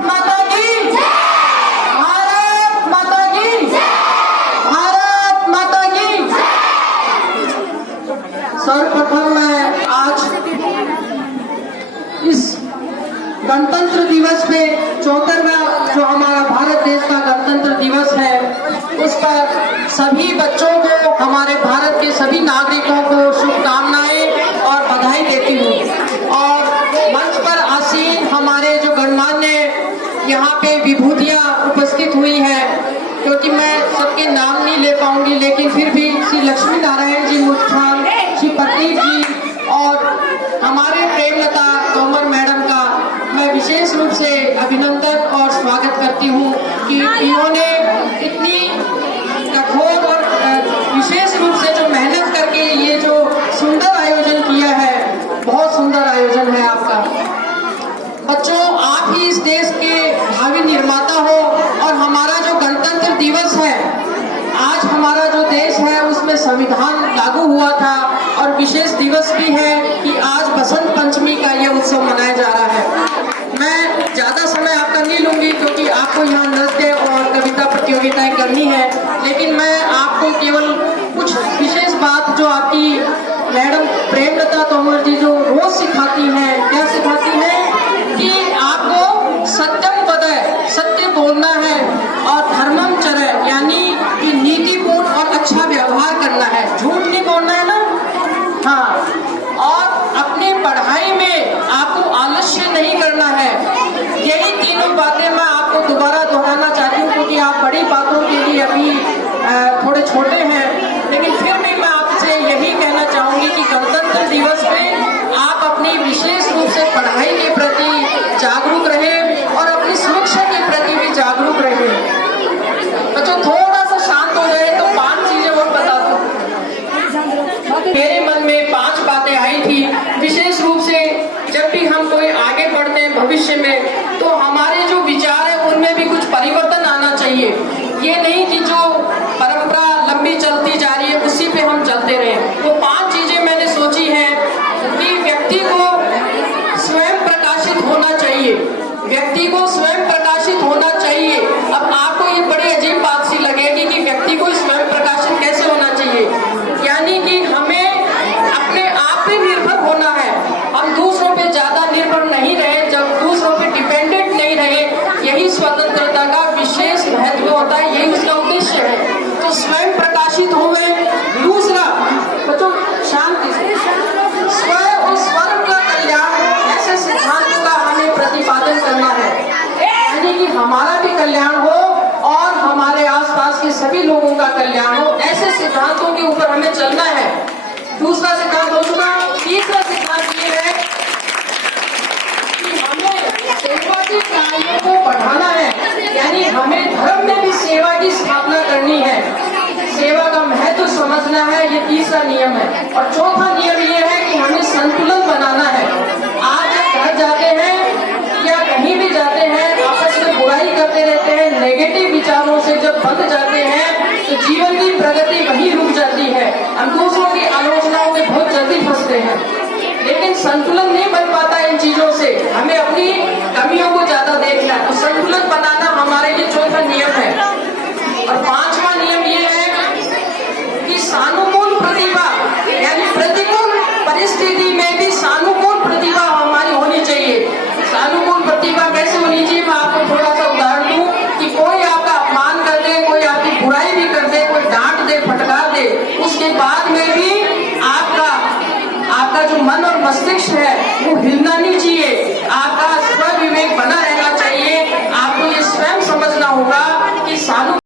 माता की भारत माता की भारत माता की। सर्वप्रथम मैं आज इस गणतंत्र दिवस पे 74वां जो हमारा भारत देश का गणतंत्र दिवस है उस पर सभी बच्चों को, हमारे भारत के सभी नागरिकों को शुभकामनाएं और बधाई देती हूँ। और मंच पर आसीन हमारे जो गणमान्य यहाँ पे विभूतियाँ उपस्थित हुई है, क्योंकि मैं सबके नाम नहीं ले पाऊंगी, लेकिन फिर भी श्री लक्ष्मी नारायण जी मुख्याल, श्री प्रदीप जी और हमारे प्रेमलता तोमर मैडम का मैं विशेष रूप से अभिनंदन और स्वागत करती हूँ कि इन्होंने इतनी कठोर और विशेष रूप से जो मेहनत करके ये जो सुंदर आयोजन किया है, बहुत सुंदर आयोजन है आपका। बच्चों, आप ही इस देश के भावी निर्माता हो और हमारा जो गणतंत्र दिवस है, आज हमारा जो देश है उसमें संविधान लागू हुआ था और विशेष दिवस भी है कि आज बसंत पंचमी का यह उत्सव मनाया जा रहा है। मैं ज्यादा समय आपका नहीं लूंगी क्योंकि आपको यहाँ नृत्य और कविता प्रतियोगिताएं करनी है, लेकिन मैं आपको केवल कुछ विशेष बात जो आपकी मैडम प्रेमलता तोमर जी जो रोज सिखाती हैं, क्या सिखाती हैं कि आपको सत्यम वदय, सत्य बोलना है और धर्मम चरय, यानी कि नीतिपूर्ण और अच्छा व्यवहार करना है, झूठ नहीं बोलना है ना। हाँ, और अपने पढ़ाई में आपको आलस्य नहीं करना है। यही तीनों बातें मैं आपको दोबारा दोहराना चाहती हूँ क्योंकि आप बड़ी बातों के लिए अभी थोड़े छोटे हैं, लेकिन फिर भी मैं आपसे यही कहना चाहूंगी कि गणतंत्र दिवस में आप अपनी विशेष रूप से पढ़ाई के प्रति जागरूक रहे और अपनी सुरक्षा के प्रति भी जागरूक रहे। बच्चों, थोड़ा सा शांत हो जाए तो 5 चीजें और बता दूं। मेरे मन में 5 बातें आई थी, विशेष रूप से जब भी हम कोई आगे बढ़ते हैं भविष्य में तो हमारे जो विचार है उनमें भी कुछ परिवर्तन आना चाहिए। ये नहीं कि जो परंपरा लंबी चलती जा रही है उसी पे हम चलते रहे। वो 5 चीजें मैंने सोची है कि व्यक्ति को स्वयं प्रकाशित होना चाहिए, व्यक्ति को स्वयं प्रकाशित होना चाहिए। अब आपको ये बड़ी अजीब बात सी लगेगी कि व्यक्ति को स्वयं प्रकाशित कैसे होना चाहिए, यानी कि हमें अपने आप पे निर्भर होना है, हम दूसरों पे ज्यादा निर्भर नहीं रहे, जब दूसरों पे डिपेंडेंट नहीं रहे। यही स्वतंत्रता का विशेष महत्व होता है, यही उसका उद्देश्य है। तो स्वयं प्रकाशित हुए। दूसरा, बच्चों शांति से, स्व और स्वर्ग का कल्याण, ऐसे सिद्धांत का हमें प्रतिपादन करना है, यानी कि हमारा भी कल्याण हो और हमारे आसपास के सभी लोगों का कल्याण हो, ऐसे सिद्धांतों के ऊपर हमें चलना है। दूसरा सिद्धांत हो चुका। तीसरा सिद्धांत ये है कि हमें सेवा के कार्यों को बढ़ाना है, यानी हमें धर्म में भी सेवा की स्थापना करनी है, सेवा का महत्व समझना है, ये तीसरा नियम है। और चौथा नियम ये है कि हमें संतुलन बनाना है। आप जब घर जाते हैं या कहीं भी जाते हैं, आपस में बुराई करते रहते हैं, नेगेटिव विचारों से जब बंध जाते हैं तो जीवन की प्रगति वहीं रुक जाती है। हम दूसरों की आलोचनाओं में बहुत जल्दी फंसते हैं, लेकिन संतुलन नहीं बन पाता इन चीजों से। हमें अपनी कमियों को ज्यादा देखना है, तो संतुलन बनाना हमारे लिए चौथा नियम है। और 5वां नियम ये है कि सानुकूल प्रतिभा, यानी प्रतिकूल परिस्थिति में भी सानुकूल प्रतिभा हमारी होनी चाहिए। सानुकूल प्रतिभा कैसे होनी चाहिए, मैं आपको थोड़ा सा उदाहरण दूं कि कोई आपका अपमान कर दे, कोई आपकी बुराई भी कर दे, कोई डांट दे, फटकार दे, उसके बाद में भी आपका जो मन और मस्तिष्क है वो हिलना नहीं चाहिए।